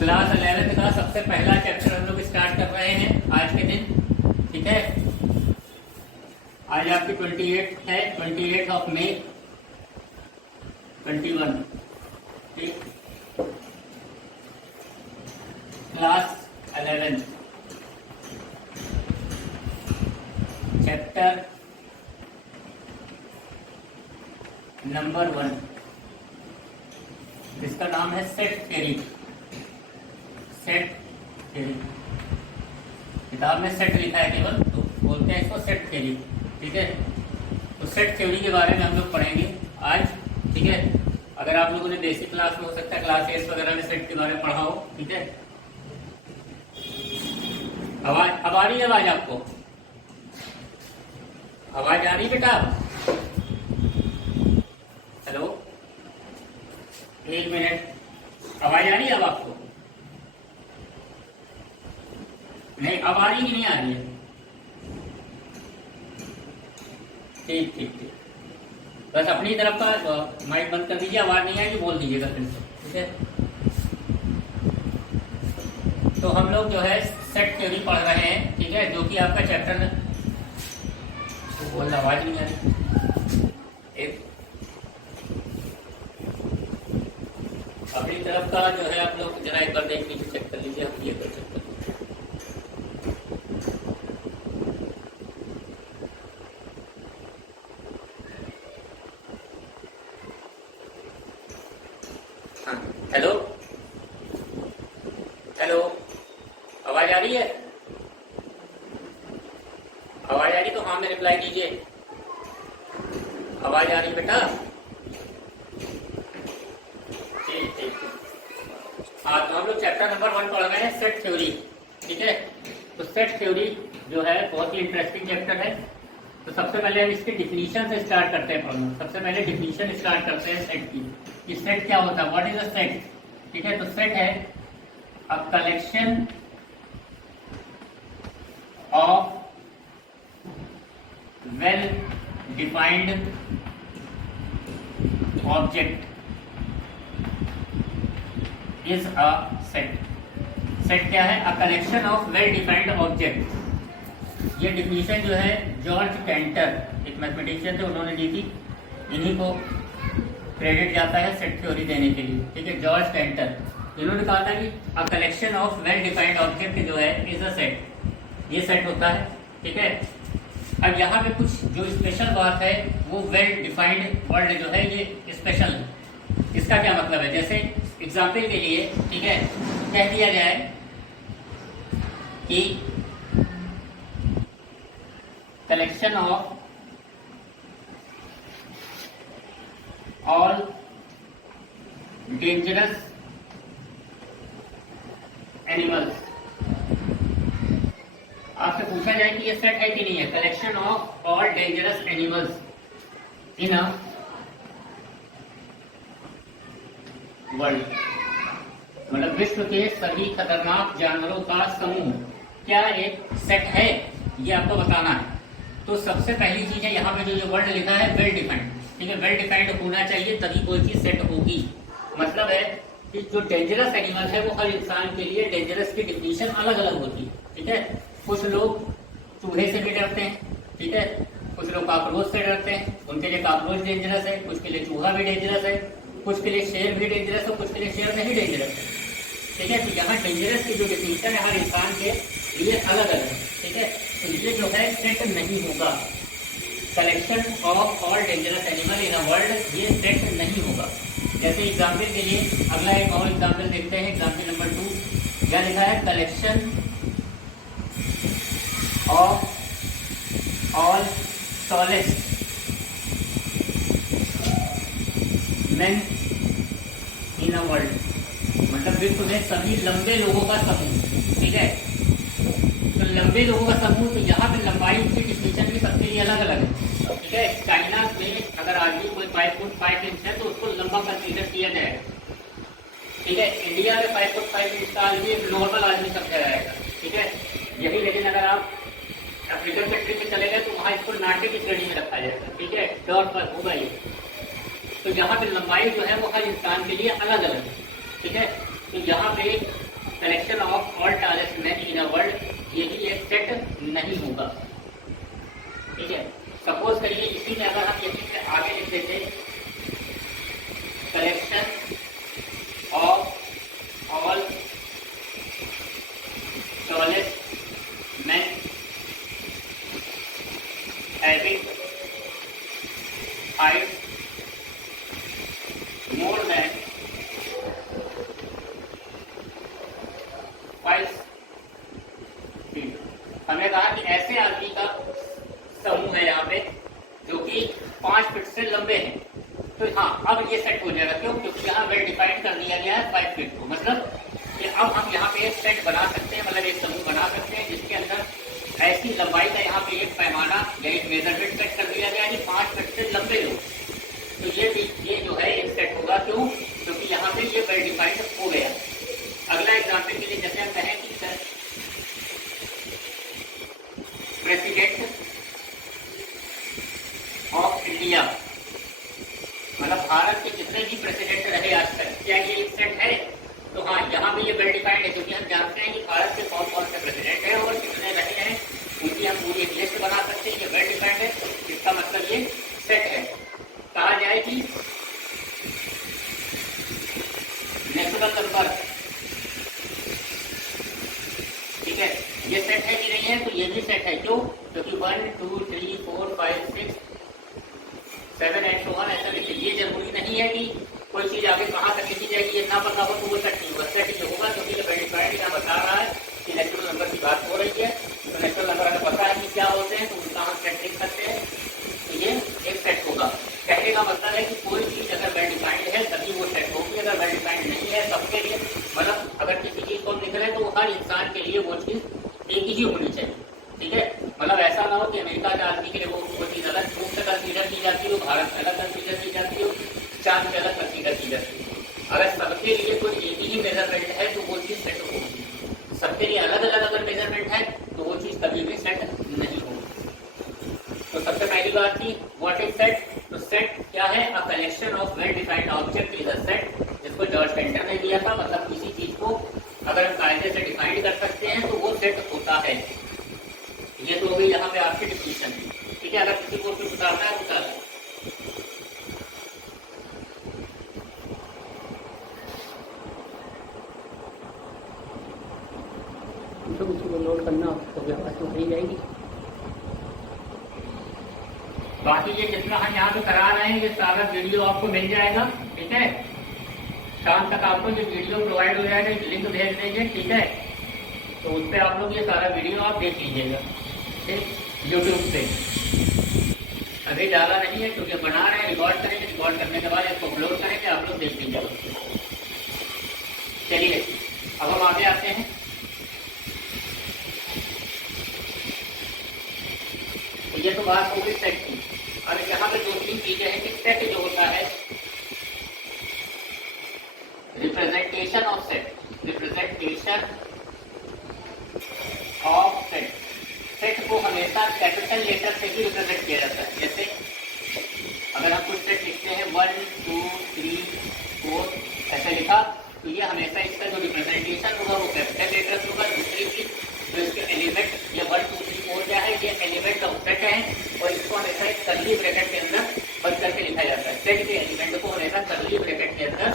Class 11th का सबसे पहला चैप्टर हम लोग स्टार्ट कर रहे हैं आज के दिन। ठीक है, आज आपकी 28 है, 28 ऑफ मई 21। ठीक, क्लास 11 चैप्टर नंबर 1, जिसका नाम है सेट थ्योरी। सेट थ्योरी, किताब में सेट लिखा है केवल, तो बोलते हैं इसको सेट थ्योरी। ठीक है, तो सेट थ्योरी के बारे में हम लोग पढ़ेंगे आज। ठीक है, अगर आप लोगों ने बेसिक क्लास में, हो सकता है क्लास 8 वगैरह में सेट के बारे में पढ़ा हो। ठीक है, आवाज अब आ रही है? आवाज आपको आवाज आ रही है बेटा? हेलो, एक मिनट, आवाज आ रही है अब आपको? नहीं, अब आ रही है कि नहीं आ रही है? ठीक ठीक ठीक, बस अपनी तरफ का माइक बंद कर दीजिए, आवाज नहीं आएगी बोल दीजिएगा फिर से। ठीक है, तो हम लोग जो है सेट थ्योरी पढ़ रहे हैं। ठीक है, जो कि आपका चैप्टर बोल, आवाज नहीं आ रही। एक अपनी तरफ का जो है आप लोग जरा एक बार देख लीजिए, चेक कर लीजिए, हम ये कर सकते हैं। हेलो हेलो, आवाज आ रही है? आवाज आ रही तो हाँ में रिप्लाई कीजिए। आवाज आ रही बेटा? ठीक ठीक, हाँ, तो हम लोग चैप्टर नंबर 1 पढ़ रहे हैं, सेट थ्योरी। ठीक है, तो सेट थ्योरी जो है बहुत ही इंटरेस्टिंग चैप्टर है। तो सबसे पहले हम इसकी डिफिनीशन से स्टार्ट करते हैं पढ़ना। सबसे पहले डिफिनीशन स्टार्ट करते हैं सेट की, कि सेट क्या होता है, व्हाट इज अ सेट। ठीक है, तो सेट है a collection of well defined object is a set. Set क्या है? A collection of well defined object. ये डिफिनीशन जो है जॉर्ज कैंटर, एक मैथमेटिशियन थे, उन्होंने दी थी। इन्हीं को क्रेडिट जाता है सेट थ्योरी देने के लिए। ठीक है, जॉर्ज कैंटर, इन्होंने कहा था कि a collection of well defined object जो है इज अ सेट, ये सेट होता है। ठीक है, अब यहाँ पे कुछ जो स्पेशल बात है, वो वेल डिफाइंड वर्ड जो है ये स्पेशल है। इसका क्या मतलब है? जैसे एग्जाम्पल के लिए, ठीक है, कह दिया गया है कि collection of all dangerous animals. आपसे पूछा जाए कि ये सेट है कि नहीं है? Collection of all dangerous animals in a world, मतलब विश्व के सभी खतरनाक जानवरों का समूह क्या एक सेट है, ये आपको बताना है। तो सबसे पहली चीज है यहाँ पे जो वर्ड लिखा है वेल डिफाइंड। ठीक है, वेल डिफाइंड होना चाहिए तभी कोई चीज सेट होगी। मतलब है कि जो डेंजरस एनिमल है वो हर इंसान के लिए डेंजरस की डिफिनीशन अलग अलग होती है। ठीक है, कुछ लोग चूहे से भी डरते हैं। ठीक है, कुछ लोग कॉकरोच से डरते हैं, उनके लिए कॉकरोच डेंजरस है। कुछ के लिए चूहा भी डेंजरस है, कुछ के लिए शेर भी डेंजरस है, कुछ के लिए शेर नहीं डेंजरस है। ठीक है, तो यहाँ डेंजरस की जो डिफिनीशन है हर इंसान के लिए अलग अलग है। ठीक है, तो ये जो है सेट नहीं होगा। Collection of all dangerous animal in a world, ये सेट नहीं होगा। जैसे एग्जाम्पल के लिए अगला एक और एग्जाम्पल देखते हैं, एग्जाम्पल नंबर 2 क्या लिखा है? Collection of all tallest main in a world, मतलब विश्व में सभी लंबे लोगों का समूह। ठीक है, तो लंबे लोगों का समूह, तो यहाँ पे लंबाई की डिफिनीशन भी सबके लिए अलग अलग है। ठीक है, चाइना में अगर आदमी कोई 5 फुट 5 इंच है तो उसको लंबा कंसीडर किया जाएगा। ठीक है, इंडिया में 5 फुट 5 इंच का आदमी एक नॉर्मल आदमी समझा जाएगा। ठीक है, यही, लेकिन अगर आप अफ्रीकन कंट्री में चले गए तो वहाँ इसको नाट्य की श्रेणी में रखा जाएगा। ठीक है, डॉट पर होगा ये। तो यहाँ पे लंबाई जो है वो हर इंसान के लिए अलग अलग है। ठीक है, तो यहाँ पे collection of all tallest man in a world, ये भी एक सेट नहीं होगा। ठीक है, सपोज करिए इसी में अगर हम यहीं से आगे लिख देते collection of all tallest man having height more than 5 feet. हमने कहा कि ऐसे आदमी का समूह है यहाँ पे जो कि 5 फीट से लंबे हैं, तो हाँ अब ये सेट हो जाएगा। क्यों? क्योंकि यहाँ वेल डिफाइंड कर दिया गया है 5 फीट को, मतलब कि अब हम यहाँ पे एक सेट बना सकते हैं, मतलब एक समूह बना सकते हैं जिसके अंदर ऐसी लंबाई का यहाँ पे एक पैमाना या एक मेजरमेंट सेट कर दिया गया है कि 5 फीट से लंबे लोग, तो ये जो है एक सेट होगा। क्यों? क्योंकि यहाँ पे ये वेल डिफाइंड हो गया। अगला एग्जाम्पल के लिए जैसे हम कहें कि सर प्रेसिडेंट ऑफ इंडिया, मतलब भारत के जितने भी प्रेसिडेंट रहे आज तक, क्या ये एक सेट है? तो हाँ, यहाँ पे ये वेल डिफाइंड है क्योंकि हम जानते हैं कि भारत के कौन कौन से प्रेसिडेंट है और कितने रहे हैं, उनकी हम पूरी एक लिस्ट बना सकते हैं। ये वेल डिफाइंड है, इसका मतलब ये सेट है। कहा जाए कि नेशनल नंबर, ठीक है, ये सेट है कि नहीं है? तो ये भी सेट है। क्यों? क्योंकि 1 2 3 4 5 6 7 8 so on ऐसा लिखिए। ये जरूरी नहीं है कि कोई चीज आगे कहाँ तक लिखी जाएगी, ये ना पता हो तो वो सेट नहीं होगा। सेट ही होगा क्योंकि ये वेरीफाइड यहाँ बता रहा है कि नेचुरल नंबर की बात हो रही है। तो नेचुरल नंबर हमें पता है कि क्या होते हैं, तो उनका हम सेट लिख सकते हैं, तो ये एक सेट होगा। कहने का मतलब है कि कोई चीज अगर वेल डिफाइंड है तभी वो सेट होगी, अगर वेल डिफाइंड नहीं है सबके लिए, मतलब अगर किसी चीज को लिख रहे हैं तो हर इंसान के लिए वो चीज एक ही होनी चाहिए। ठीक है, मतलब ऐसा ना हो कि अमेरिका के आदमी के लिए वो चीज अलग रूप से कंसीडर की जाती हो, भारत में अलग कंसीडर की जाती हो, चांद में अलग कंसीडर की जाती हो। अगर सबके लिए कोई एक ही मेजरमेंट है तो वो चीज सेट होगी। सबके लिए अलग अलग अगर मेजरमेंट है तो वो चीज कभी भी सेट नहीं होगी। तो सबसे पहली बात थी व्हाट इज सेट। तो सेट क्या है? A collection of well defined object is a set, जिसको जॉर्ज कैंटर ने दिया था। मतलब किसी चीज को अगर हम कायदे से डिफाइंड कर सकते हैं तो वो सेट होता है। ये तो हो गई यहाँ पे आपकी डिफिनेशन। ठीक है, अगर किसी को कुछ उतारना है उतार दो। तो किसी को नोट करना तो व्यापार तो नहीं जाएगी। बाकी ये जितना हम यहाँ पे करा रहे हैं ये सारा वीडियो आपको मिल जाएगा। ठीक है, शाम तक आपको ये वीडियो प्रोवाइड हो जाएगा, एक लिंक भेज देंगे। ठीक है, तो उस पर आप लोग ये सारा वीडियो आप देख लीजिएगा। ठीक, यूट्यूब पे अभी डाला नहीं है क्योंकि बना रहे हैं, रिकॉर्ड करेंगे, रिकॉर्ड करने के बाद इसको अपलोड करेंगे, आप लोग देख लीजिएगा। चलिए अब हम आगे आते हैं। तो ये तो बात हो गई सेट की। और यहाँ पे दो तीन चीजें हैं कि सेट जो होता है, representation of set, representation of set. Set को हमेशा कैपिटल लेटर से ही रिप्रेजेंट किया जाता है। जैसे अगर हम कुछ सेट लिखते हैं 1 2 3 4 ऐसे लिखा, तो ये हमेशा इसका जो रिप्रेजेंटेशन होगा वो कैपिटल लेटर होगा। दूसरी चीज जो इसके एलिमेंट, ये 1 2 3 4 क्या है, ये एलिमेंट ऑफ सेट है और इसको हमेशा एक कर्ली ब्रैकेट के अंदर बंद करके लिखा जाता है। सेट के एलिमेंट को हमेशा कर्ली ब्रैकेट के अंदर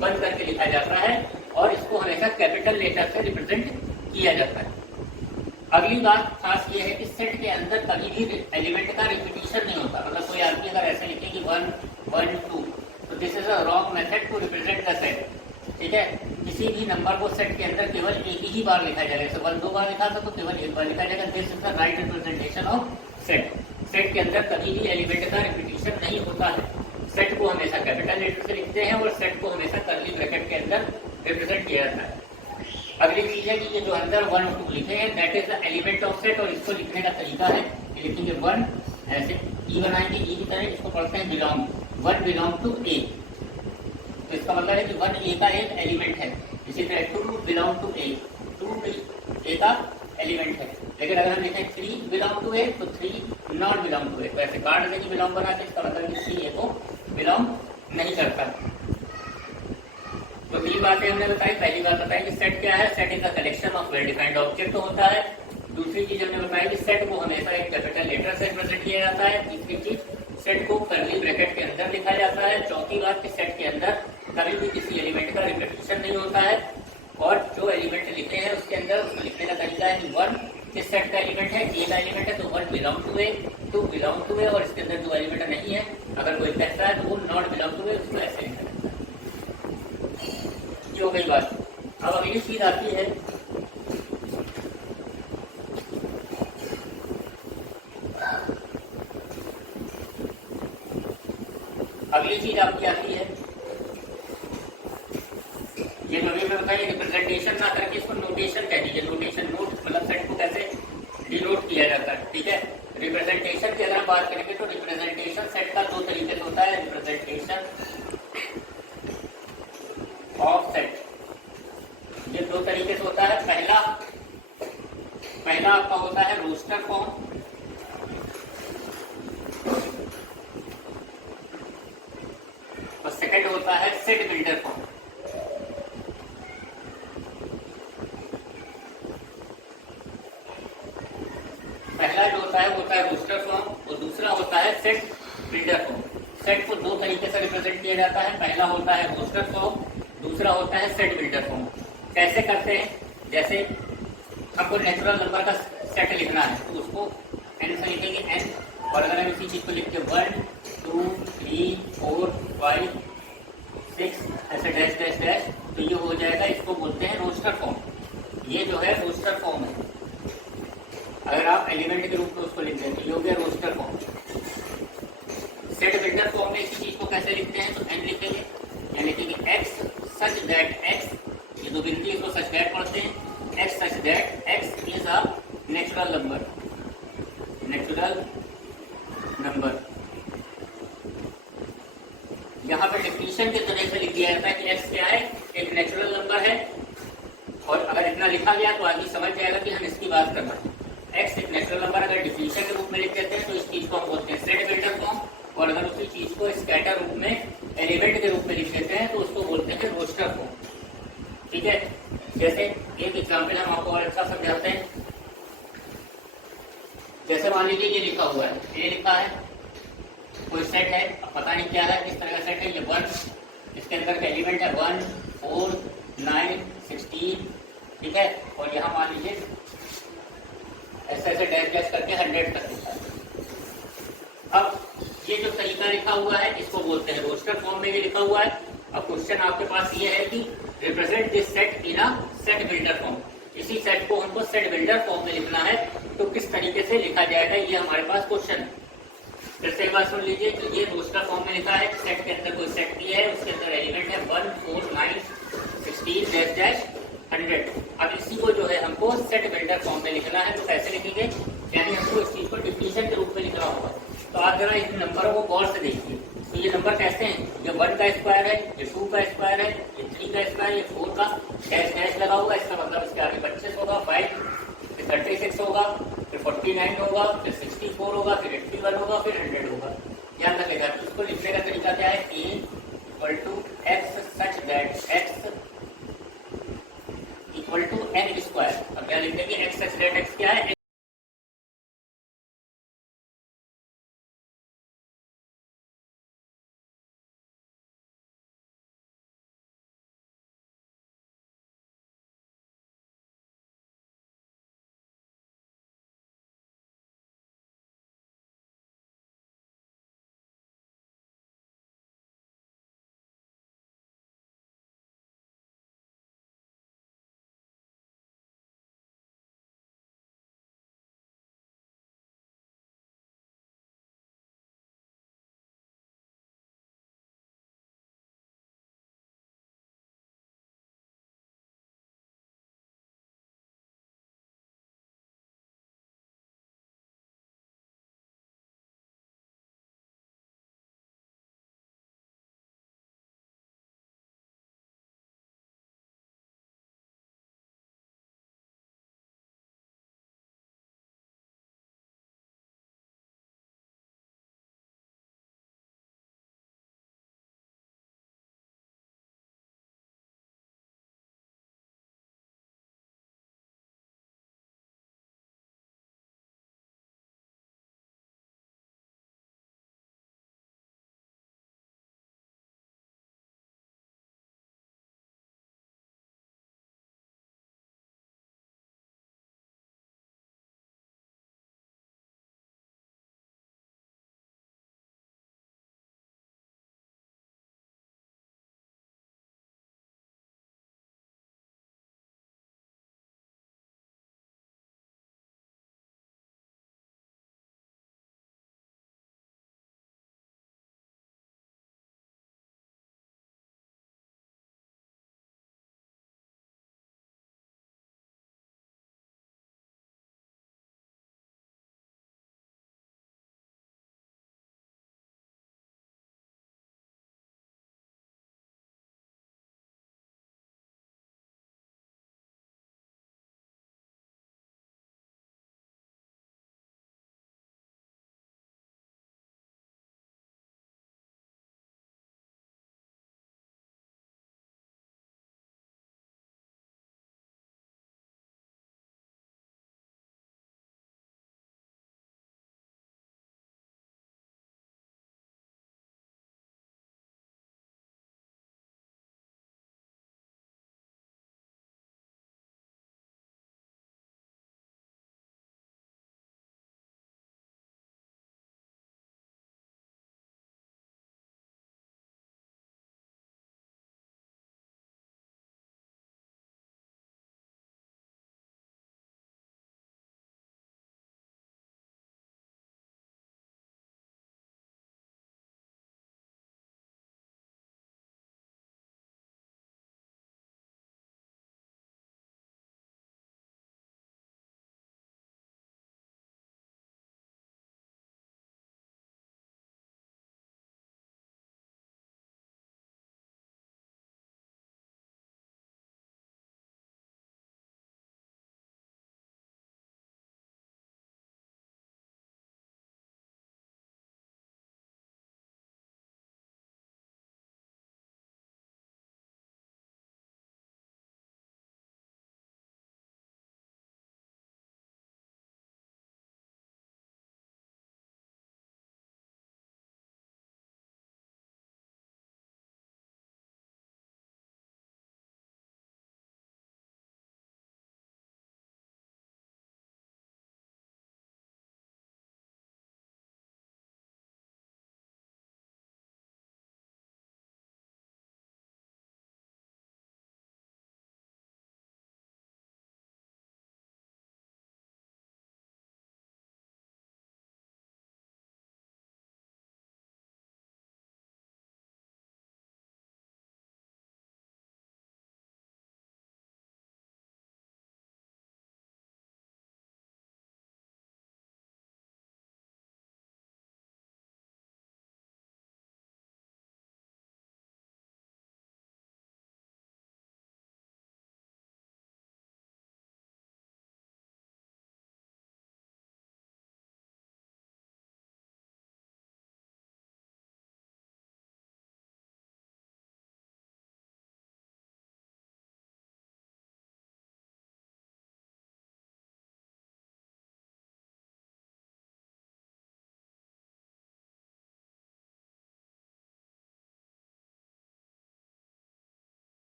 बंद करके लिखा जाता है और इसको हमेशा कैपिटल लेटर से रिप्रेजेंट किया जाता है। अगली बात खास ये है कि सेट के अंदर कभी भी एलिमेंट का रिपीटिशन नहीं होता। मतलब कोई आदमी अगर ऐसे लिखे कि 1 1 2, तो this is a wrong method to represent the set. ठीक है, किसी भी नंबर को सेट के अंदर केवल एक ही बार लिखा जाएगा। जैसे 1 2 बार लिखा था तो केवल एक बार लिखा जाएगा। This is the right representation of set. Set के अंदर कभी भी एलिमेंट का रिपीटिशन नहीं होता है। सेट को हमेशा कैपिटल लेटर से लिखते हैं और सेट को हमेशा कर्ली ब्रैकेट के अंदर रिप्रेजेंट किया जाता है। अगली चीज है कि ये जो अंदर 1 और 2 लिखे हैं that is the element of set, और इसको लिखने का तरीका है कि लिखेंगे 1 ऐसे ई बनाएंगे, ई की तरह इसको पढ़ते हैं बिलोंग, 1 बिलोंग टू ए। तो इसका मतलब है कि 1 ए का एक एलिमेंट है। इसी तरह 2 बिलोंग टू ए, 2 ए का एलिमेंट है। लेकिन अगर हम लिखें 3 बिलोंग टू ए तो 3 नॉट बिलोंग टू ए। तो ऐसे काट देंगे बिलोंग बना के, इसका मतलब है कि 3 ए को बिलोंग नहीं करता। तो 3 बातें हमने बताई, पहली बात बताई कि सेट क्या है, set is the collection of well defined object होता है। दूसरी चीज हमने बताई कि सेट को हमेशा एक कैपिटल लेटर से रिप्रेजेंट किया जाता है। तीसरी चीज सेट को कर्ली ब्रैकेट के अंदर लिखा जाता है। चौथी बात कि सेट के अंदर कभी भी किसी एलिमेंट का रिपीटिशन नहीं होता है, और जो एलिमेंट लिखे हैं उसके अंदर उसको लिखने का तरीका है कि वन इस सेट का एलिमेंट है, ए का एलिमेंट है तो one belong to A, two belong to A, और इसके अंदर जो एलिमेंट नहीं है अगर कोई कहता है तो वो नॉट बिलोंग टू ए, उसको ऐसे लिखा जाता है। ये हो गई बात। अब अगली चीज आती है आपकी आती है ये जो भी मैं बताइए रिप्रेजेंटेशन ना करके इसको नोटेशन कह दीजिए। नोटेशन नोट मतलब सेट को कैसे डिनोट किया जाता है, ठीक है। रिप्रेजेंटेशन की अगर हम बात करेंगे तो रिप्रेजेंटेशन सेट का दो तरीके से होता है। रिप्रेजेंटेशन ऑफ सेट, ये दो तरीके से होता है। पहला आपका होता है रोस्टर फॉर्म, और सेकंड होता है सेट बिल्डर फॉर्म। पहला जो होता है रोस्टर फॉर्म, और दूसरा होता है सेट बिल्डर फॉर्म। सेट को दो तरीके से रिप्रेजेंट किया जाता है, पहला होता है रोस्टर फॉर्म, दूसरा होता है सेट बिल्डर फॉर्म। कैसे करते हैं, जैसे हमको नेचुरल नंबर का सेट लिखना है तो उसको एन से लिखेंगे एन, और अगर हम इसी चीज को लिखते 1 2 3 4 5 6 ऐसे डैश डैश डैश, तो ये हो जाएगा, इसको बोलते हैं रोस्टर फॉर्म। ये जो है रोस्टर फॉर्म है। अगर आप एलिमेंट के रूप में उसको लिख देते, ये हो गया roster form. Set builder form में इसी चीज को कैसे लिखते हैं, तो एन लिखेंगे, या लिखेंगे एक्स सच दैट एक्स, ये दो गिनती इसको सच दैट पढ़ते हैं, x such that x is a natural number, natural number. यहाँ पर डिफिनीशन के तरह से लिख दिया जाता है कि एक्स क्या है, एक नेचुरल नंबर है, और अगर इतना लिखा गया तो आदमी समझ जाएगा कि हम इसकी बात कर रहे हैं। एक्स एक नेचुरल नंबर अगर डिफिनीशन के रूप में लिख देते हैं तो इस चीज को हम बोलते हैं सेट बिल्डर फॉर्म, और अगर उसी चीज को स्कैटर रूप में एलिमेंट के रूप में लिख देते हैं तो उसको बोलते हैं रोस्टर फॉर्म, ठीक है। जैसे एक एग्जाम्पल हम आपको और अच्छा समझाते हैं। जैसे मान लीजिए ये लिखा हुआ है, ये लिखा है कोई सेट है, अब पता नहीं क्या है, किस तरह का सेट है, ये 1, इसके अंदर का एलिमेंट है 1 4 9 16, ठीक है, और यहाँ मान लीजिए ऐसे ऐसे डैश डैश करके 100 तक लिखा है। अब ये जो तरीका लिखा हुआ है इसको बोलते हैं रोस्टर फॉर्म में ये लिखा हुआ है। अब क्वेश्चन आपके पास ये है कि represent this set in a set builder form, इसी सेट को हमको सेट बिल्डर फॉर्म में लिखना है, तो किस तरीके से लिखा जाएगा, ये हमारे पास क्वेश्चन है। फिर से एक बार सुन लीजिए कि ये रोस्टर फॉर्म में लिखा है, सेट के अंदर कोई सेट दिया है, उसके अंदर एलिमेंट है 1 4 9 16 डैश डैश 100। अब इसी को जो है हमको सेट बिल्डर फॉर्म में लिखना है, तो कैसे लिखेंगे, यानी हमको इस चीज को डिफिनीशन के रूप में लिखना होगा। तो आप जरा इस नंबरों को गौर से देखिए, तो ये नंबर कैसे हैं, ये 1 का स्क्वायर है, ये 2 का स्क्वायर है, ये 3 का स्क्वायर, ये 4 का डैश डैश लगा होगा, इसका मतलब इसके आगे 25 होगा, 5 फिर 36 होगा, फिर 49 होगा, फिर 64 होगा, फिर 81 होगा, फिर 100 होगा। ध्यान रखिएगा। तो इसको लिखने का तरीका क्या है, A equal to X such that X equal to N square. अब क्या लिख देंगे, एक्स सच दैट एक्स क्या है,